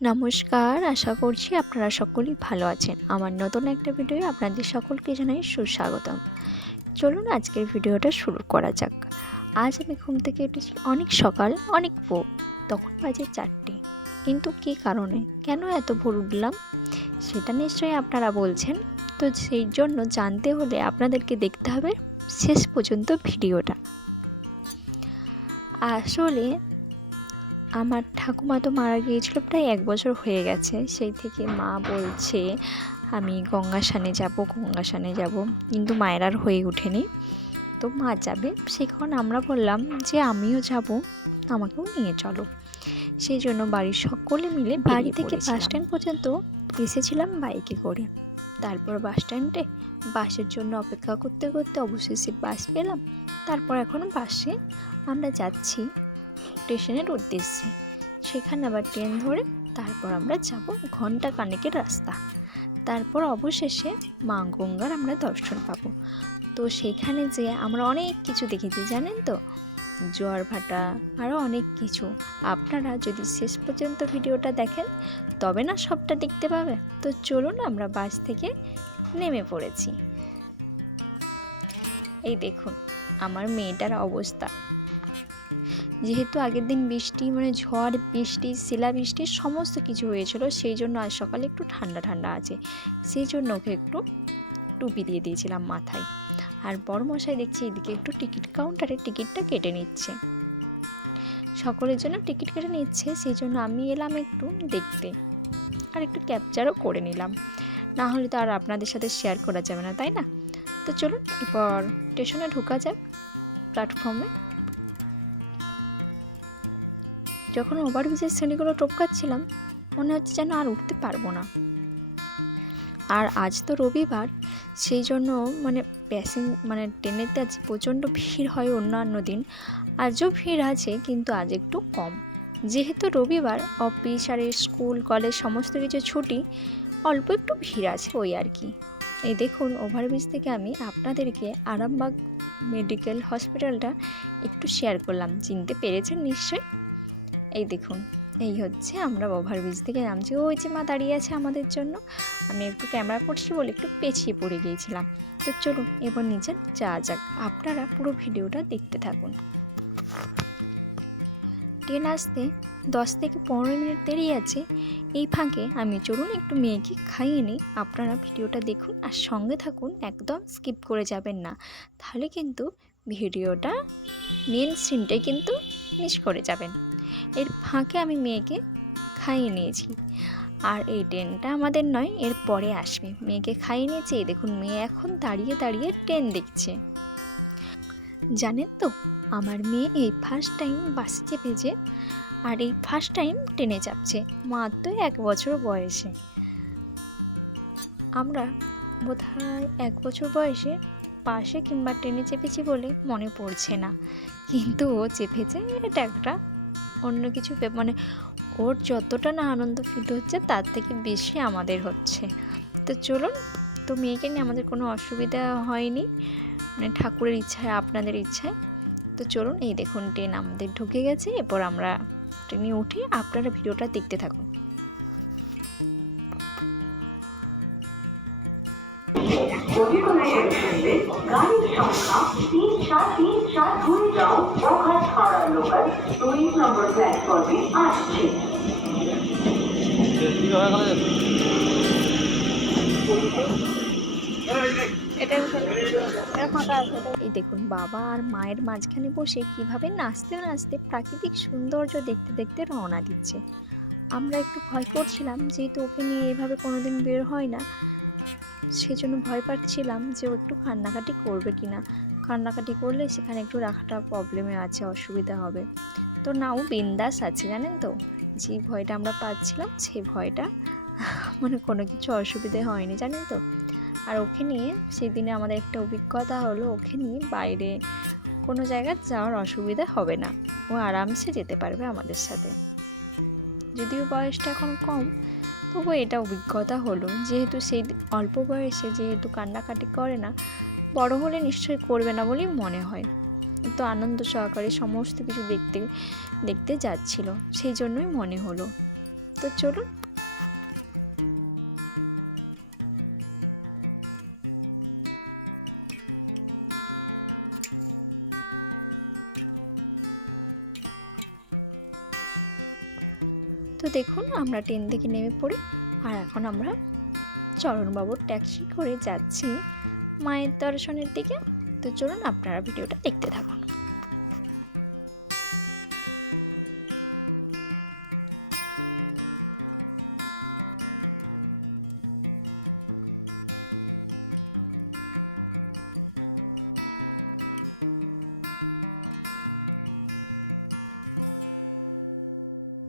নমস্কার, আশা করছি আপনারা সকলেই ভালো আছেন। আমার নতুন একটা ভিডিও আপনাদের সকলকে জানাই সুস্বাগতম। চলুন আজকের ভিডিওটা শুরু করা যাক। আজ আমি ঘুম থেকে উঠেছি অনেক সকাল, অনেক ভোর, তখন বাজে 4টে। কিন্তু কী কারণে, কেন এত ভোর উঠলাম সেটা নিশ্চয়ই আপনারা বলছেন। তো সেই জন্য জানতে হলে আপনাদেরকে দেখতে হবে শেষ পর্যন্ত ভিডিওটা। আসলে আমার ঠাকুমা তো মারা গিয়েছিল, প্রায় 1 বছর হয়ে গেছে। সেই থেকে মা বলছে আমি গঙ্গা স্নানে যাব, কিন্তু মায়ের আর হয়ে ওঠেনি। তো মা যাবে, সেই কারণে আমরা বললাম যে আমিও যাব, আমাকেও নিয়ে চলো। সেই জন্য বাড়ির সকলে মিলে বাড়ি থেকে বাস স্ট্যান্ড পর্যন্ত এসেছিলাম বাইকে করে। তারপর বাস স্ট্যান্ডে বাসের জন্য অপেক্ষা করতে করতে অবশেষে বাস পেলাম। তারপর এখন বাসে আমরা যাচ্ছি স্টেশনের উদ্দেশ্যে। সেখানে আবার ট্রেন ধরে তারপর আমরা যাব ঘন্টা খানেকের রাস্তা। তারপর অবশেষে মা গঙ্গার আমরা দর্শন পাবো। তো সেখানে যে আমরা অনেক কিছু দেখেছি, জানেন তো, জোয়ার ভাটা, আরও অনেক কিছু। আপনারা যদি শেষ পর্যন্ত ভিডিওটা দেখেন তবে না সবটা দেখতে পাবে। তো চলুন, আমরা বাস থেকে নেমে পড়েছি। এই দেখুন আমার মেয়েটার অবস্থা। যেহেতু আগের দিন বৃষ্টি, ঝড় বৃষ্টি, শিলাবৃষ্টি সমস্ত কিছু হয়েছিল, সেই জন্য আজ সকালে একটু ঠান্ডা ঠান্ডা আছে। সেই জন্য ওকে একটু টুপি দিয়ে দিয়েছিলাম মাথায়। আর বড়মশাই দেখছি এদিকে একটু টিকিট কাউন্টারে টিকিটটা কেটে নিচ্ছে, সকলের জন্য টিকিট কেটে নিচ্ছে। সেই জন্য আমি এলাম একটু দেখতে, আর একটু ক্যাপচারও করে নিলাম, না হলে তো আর আপনাদের সাথে শেয়ার করা যাবে না, তাই না? তো চলুন এরপর স্টেশনে ঢোকা যাক। প্ল্যাটফর্মে যখন ওভারব্রিজের সিঁড়িগুলো টপকাচ্ছিলাম, মনে হচ্ছে যেন আর উঠতে পারবো না। আর আজ তো রবিবার, সেই জন্য ট্রেনেতে আজ প্রচণ্ড ভিড় হয় অন্যান্য দিন। আজও ভিড় আছে, কিন্তু আজ একটু কম। যেহেতু রবিবার, অফিস আর স্কুল কলেজ সমস্ত কিছু ছুটি, অল্প একটু ভিড় আছে, ওই আর কি। এই দেখুন ওভারব্রিজ থেকে আমি আপনাদেরকে আরামবাগ মেডিকেল হসপিটালটা একটু শেয়ার করলাম, চিনতে পেরেছেন নিশ্চয়ই। এই দেখুন, এই হচ্ছে আমরা ওভারব্রিজ থেকে নামছি। ওই যে মা দাঁড়িয়ে আছে আমাদের জন্য। আমি একটু ক্যামেরা করছি বলে একটু পেছিয়ে পড়ে গিয়েছিলাম। তো চলুন এবার নিচে যাওয়া যাক, আপনারা পুরো ভিডিওটা দেখতে থাকুন। ট্রেন আসতে 10 থেকে 15 মিনিট দেরি আছে। এই ফাঁকে আমি চলুন একটু মেয়েকে খাইয়ে নিই। আপনারা ভিডিওটা দেখুন আর সঙ্গে থাকুন, একদম স্কিপ করে যাবেন না, তাহলে কিন্তু ভিডিওটা মেন সিনটাই কিন্তু মিস করে যাবেন। এর ফাঁকে আমি মেয়েকে খাইয়ে নিয়েছি। আর এই ট্রেনটা আমাদের নয়, এর পরে আসবে। মেয়েকে খাইয়ে নিয়েছি। এই দেখুন মেয়ে এখন দাঁড়িয়ে দাঁড়িয়ে ট্রেন দেখছে। জানেন তো, আমার মেয়ে এই ফার্স্ট টাইম বাসে চেপেছে, আর এই ফার্স্ট টাইম ট্রেনে চাপছে, মাত্র 1 বছর বয়সে। আমরা বোধহয় 1 বছর বয়সে বাসে কিংবা ট্রেনে চেপেছি বলে মনে পড়ছে না, কিন্তু ও চেপেছে। এটা একটা অন্য কিছু, ওর যতটা না আনন্দ ফিল হচ্ছে তার থেকে বেশি আমাদের হচ্ছে। তো চলুন, তো মেয়েকে নিয়ে আমাদের কোনো অসুবিধা হয়নি, ঠাকুরের ইচ্ছায়, আপনাদের ইচ্ছায়। তো চলুন, এই দেখুন ট্রেন আমাদের ঢুকে গেছে। এরপর আমরা ট্রেনে উঠে আপনারা ভিডিওটা দেখতে থাকুন। গাড়ির সংখ্যা 3737 গুরুগ্রাম বখাট হাওড়া লোকাল 2 নম্বর প্ল্যাটফর্মে আসছে। এই দেখুন বাবা আর মায়ের মাঝখানে বসে কিভাবে নাচতে নাচতে প্রাকৃতিক সৌন্দর্য দেখতে দেখতে রওনা দিচ্ছে। আমরা একটু ভয় করছিলাম, যেহেতু ওকে নিয়ে এভাবে কোনোদিন বের হয় না, সেজন্য ভয় পাচ্ছিলাম যে ও একটু কান্নাকাটি করবে কিনা। কান্নাকাটি করলে সেখানে একটু রাখাটা প্রবলেমে আছে, অসুবিধা হবে। তো না, ও বিন্দাস আছে, জানেন তো। যে ভয়টা আমরা পাচ্ছিলাম, সেই ভয়টা কোনো কিছু অসুবিধে হয়নি, জানেন তো। আর ওকে নিয়ে সেদিনে আমাদের একটা অভিজ্ঞতা হলো, ওকে নিয়ে বাইরে কোনো জায়গায় যাওয়ার অসুবিধা হবে না, ও আরামসে যেতে পারবে আমাদের সাথে। যদিও বয়সটা এখন কম, তবু এটা অভিজ্ঞতা হলো, যেহেতু সেই অল্প বয়সে যেহেতু কান্নাকাটি করে না, বড় হলে নিশ্চয়ই করবে না বলেই মনে হয়। তো আনন্দ সহকারে সমস্ত কিছু দেখতে দেখতে যাচ্ছিল, সেই জন্যই মনে হলো। তো তো চলুন। তো দেখুন আমরা ট্রেন থেকে নেমে পড়ি, আর এখন আমরা চরণবাবুর ট্যাক্সি করে যাচ্ছি মায়ের দর্শনের দিকে। তো চলুন আপনারা ভিডিওটা দেখতে থাকুন।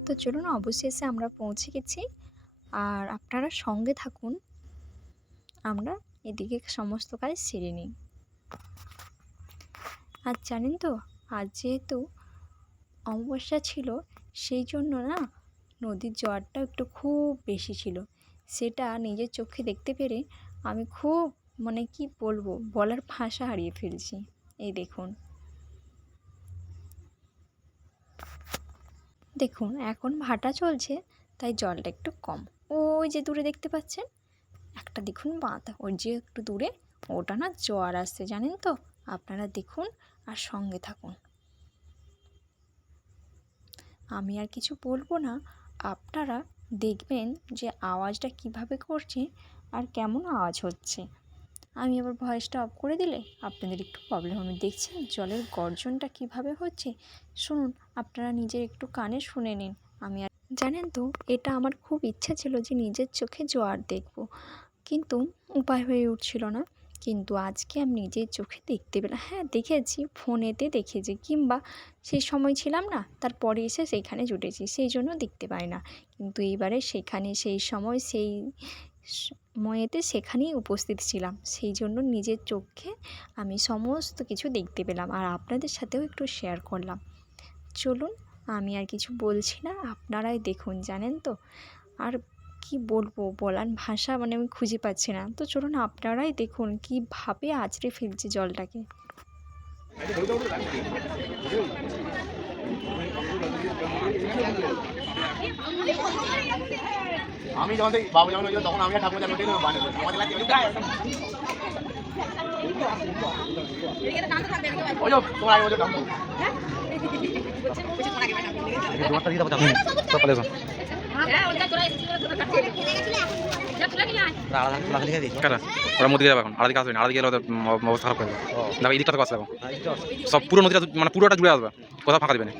তো চলুন, অবশেষে আমরা পৌঁছে গেছি, আর আপনারা সঙ্গে থাকুন, আমরা এদিকে সমস্ত কাজ সেরে নিই। আর জানেন তো, আজ যেহেতু অমাবস্যা ছিল, সেই জন্য না নদীর জোয়ারটা একটু খুব বেশি ছিল। সেটা নিজের চোখে দেখতে পেরে আমি খুব কি বলবো, বলার ভাষা হারিয়ে ফেলছি। এই দেখুন দেখুন এখন ভাটা চলছে, তাই জলটা একটু কম। ওই যে দূরে দেখতে পাচ্ছেন একটা, দেখুন বাঁধ, ওই যে একটু দূরে ওটা না জোয়ার আসছে, জানেন তো। আপনারা দেখুন আর সঙ্গে থাকুন। আমি আর কিছু বলবো না, আপনারা দেখবেন যে আওয়াজটা কিভাবে করছে আর কেমন আওয়াজ হচ্ছে। আমি আবার ভয়েসটা অফ করে দিলে আপনাদের একটু প্রবলেম হবে। দেখছেন জলের গর্জনটা কিভাবে হচ্ছে, শুনুন, আপনারা নিজের একটু কানে শুনে নিন। আমি আর জানেন তো, এটা আমার খুব ইচ্ছা ছিল যে নিজের চোখে জোয়ার দেখব, কিন্তু উপায় হয়ে উঠছিল না। কিন্তু আজকে আমি নিজের চোখে দেখতে পেলাম। হ্যাঁ দেখেছি, ফোনেতে দেখেছি, কিংবা সেই সময় ছিলাম না, তারপরে এসে সেইখানে জুটেছি, সেই জন্য দেখতে পাই না। কিন্তু এইবারে সেখানে সেই সময় সেই সময়েতে সেখানেই উপস্থিত ছিলাম, সেই জন্য নিজের চোখে আমি সমস্ত কিছু দেখতে পেলাম, আর আপনাদের সাথেও একটু শেয়ার করলাম। চলুন, আমি আর কিছু বলছি না, আপনারাই দেখুন। জানেন তো, আর কি বলবো, বলার ভাষা আমি খুঁজে পাচ্ছি না। তো চলুন আপনারাই দেখুন কীভাবে আঁচড়ে ফেলছে জলটাকে। আমি যখন বাবু যখন হয়েছিল তখন আমি ঠাকুর যখন ওরা মধ্যে যাবে এখন, আলাদিকে আসবে না, আলাদিকে গেলে অবস্থা খারাপ করবে। দেখো এই দিকটা তো আসবে, সব পুরো নদীটা পুরোটা জুড়ে আসবে, কোথাও ফাঁকা দেবে না।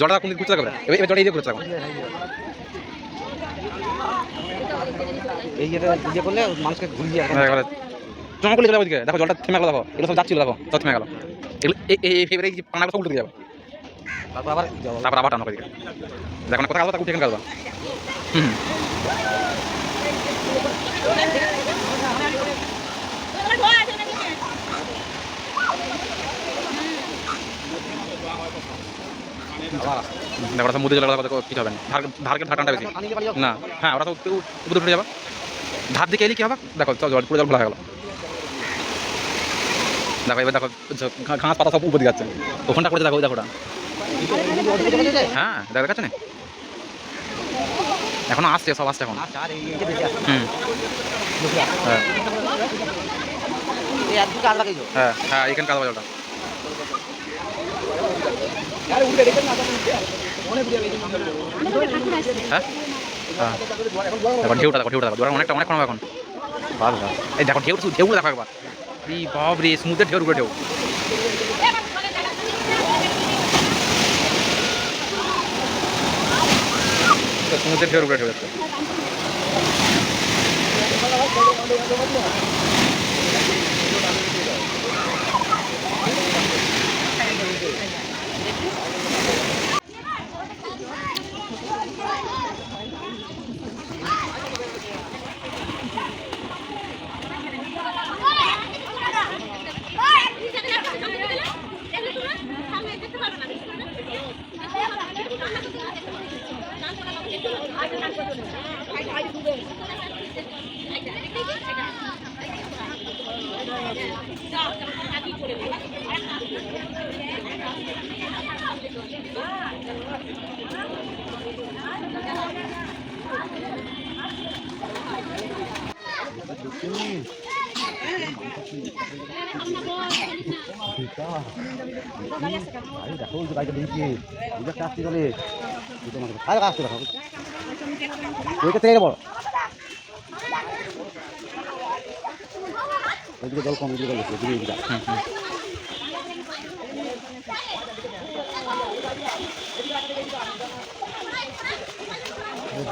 জলটা কোন দিক ঘুরতে থাকবে, এবার জলটা এই দিকে ঘুরতে থাকবে। এই ইয়ে করলে মানুষকে ঘুরিয়ে জমা করলে চলে ওইদিকে, দেখো জলটা থেমে গেল, দেখো এগুলো সব যাচ্ছিল, দেখো সব থেমে গেল। এগুলো এই পানাগুলো সব উল্টে দিয়ে যাবে, তারপর আবার টানো ওইদিকে। দেখো না কোথায় গেলো, তাকে উঠে এখানে গেল। দেখো সব মুদে জলের কথা কিছু হবে না, ধারকে ধারটা বেশি না। হ্যাঁ ওরা তো উপরে উঠে যাবে, ধার দিকে এলে কি হবে, দেখো জল পুরো জল খোলা হয়ে গেল। দেখো এবার দেখো ঘাস পাতা সব উপর দিকে যাচ্ছে, ওখানটা করে দেখো, দেখো ওটা। হ্যাঁ দেখাচ্ছে না, এখনো আসছে, সব আসছে এখন। হ্যাঁ হ্যাঁ এখানে কাদা জলটা। হ্যাঁ এখন ঢেউটা দেখো, ঢেউটা দেখো, অনেকটা অনেক কম এখন। এই দেখো ঢেউ, ঢেউগুলো দেখো একবার, এই বাবরে সমুদ্রের ঢেউ উপরে ঢেউ। সমুদ্রের ঢেউ উপরে ঢেউ যাচ্ছে। দেখো ওই যে গাড়িটা দিয়েছি ওইটা আসতে চলে আর আসতে দেখো ওইটা থেকে বড় ওইদিকে জল কম ওইদিকে জল বেশি ওইদিকে এইদিকে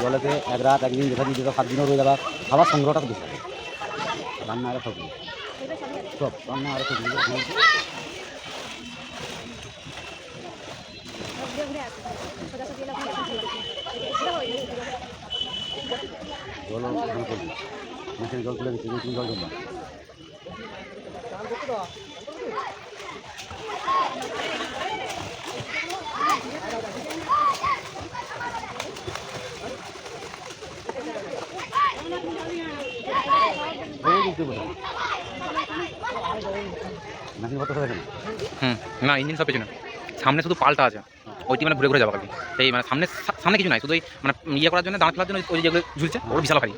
জলেতে এক রাত একদিন যেটা যেটা 7 দিনও রয়ে যাবে খাবার সংগ্রহটা বেশি থাকে রান্না আরও সব রান্না আরও সব জল মেশিনে জল তুলে দিচ্ছি নতুন জল জমা মেশিন কত হবে না ইঞ্জিন সব পেছনে সামনে শুধু পাল্টা আছে ওইটি মানে ঘুরে ঘুরে যাবো আর কি এই মানে সামনে সামনে কিছু নাই শুধু ওই মানে ইয়ে করার জন্য দাঁড় ফেলার জন্য ওই যেগুলো ঝুলছে ওর বিশাল ভারী।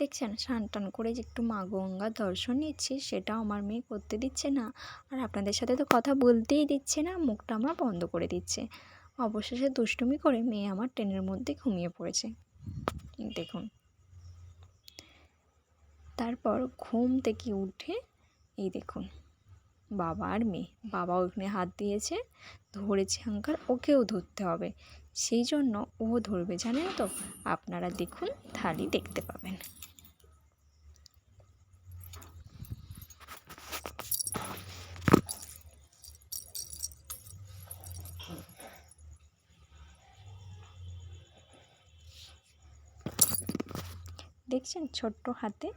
দেখছেন স্নান টান করে যে একটু মা গঙ্গার দর্শন নিচ্ছি সেটাও আমার মেয়ে করতে দিচ্ছে না, আর আপনাদের সাথে তো কথা বলতেই দিচ্ছে না, মুখটা আমার বন্ধ করে দিচ্ছে। অবশেষে দুষ্টুমি করে মেয়ে আমার ট্রেনের মধ্যে ঘুমিয়ে পড়েছে দেখুন। তারপর ঘুম থেকে উঠে এই দেখুন বাবা আর মেয়ে, বাবা ওখানে হাত দিয়েছে ধরেছে আঙ্কার, ওকেও ধরতে হবে, সেই জন্য ও ধরবে জানেন তো। আপনারা দেখুন তাহলে দেখতে পাবেন। দেখছেন ছোট্ট হাতে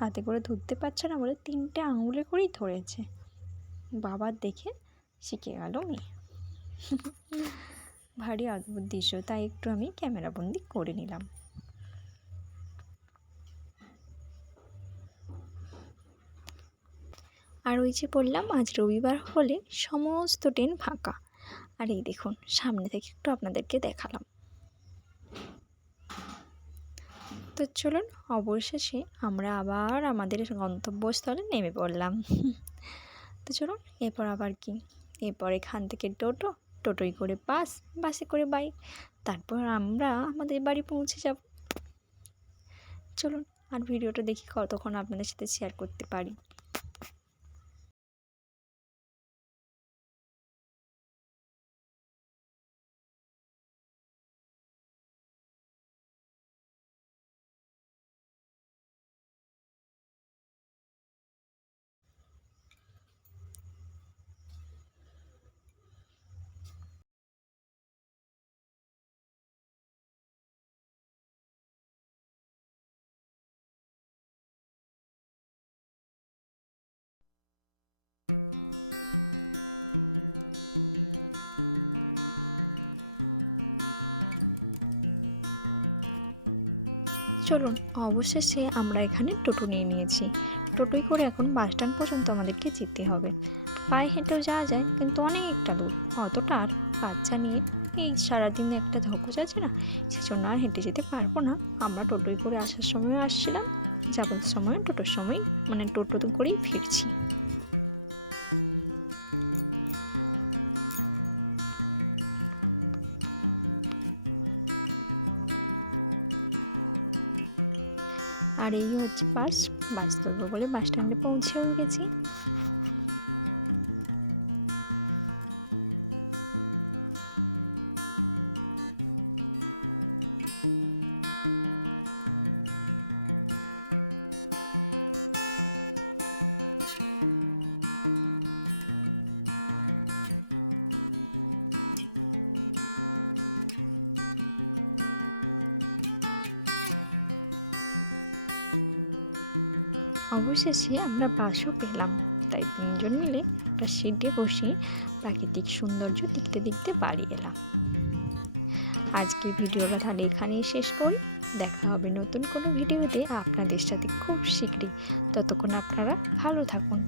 হাতে করে ধরতে পারছে না বলে 3টে আঙুলে করেই ধরেছে। বাবার দেখে শিখে গেল মেয়ে। ভারী অদ্ভুত দৃশ্য, তাই একটু আমি ক্যামেরাবন্দি করে নিলাম। আর ওই যে বললাম আজ রবিবার হলে সমস্ত ট্রেন ফাঁকা, আর এই দেখুন সামনে থেকে একটু আপনাদেরকে দেখালাম। তো চলুন অবশেষে আমরা আবার আমাদের গন্তব্যস্থলে নেমে পড়লাম। তো চলুন এরপর আবার কি, এরপর এখান থেকে টোটোয় করে বাসে করে বাইক, তারপর আমরা আমাদের বাড়ি পৌঁছে যাব। চলুন আর ভিডিওটা দেখি কতক্ষণ আপনাদের সাথে শেয়ার করতে পারি। চলুন অবশেষে আমরা এখানে টোটো নিয়ে নিয়েছি, টোটোয় করে এখন বাস স্ট্যান্ড পর্যন্ত আমাদেরকে যেতে হবে। পায়ে হেঁটেও যাওয়া যায় কিন্তু অনেকটা দূর, অতটা আর বাচ্চা নিয়ে এই সারাদিনে একটা ধকল আছে না, সেজন্য আর হেঁটে যেতে পারবো না। আমরা টোটোয় করে আসার সময়ও আসছিলাম, যাবার সময় টোটোর সময় মানে টোটো করেই ফিরছি। আর এই হচ্ছে বাস ধরবো বলে বাস স্ট্যান্ডে পৌঁছেও গেছি। অবশেষে আমরা বাসও পেলাম, তাই তিনজন মিলে একটা সিটে বসে প্রাকৃতিক সৌন্দর্য দেখতে দেখতে বাড়ি এলাম। আজকে ভিডিওটা তাহলে এখানেই শেষ করি। দেখা হবে নতুন কোনো ভিডিওতে আপনাদের সাথে খুব শীঘ্রই। ততক্ষণ আপনারা ভালো থাকুন।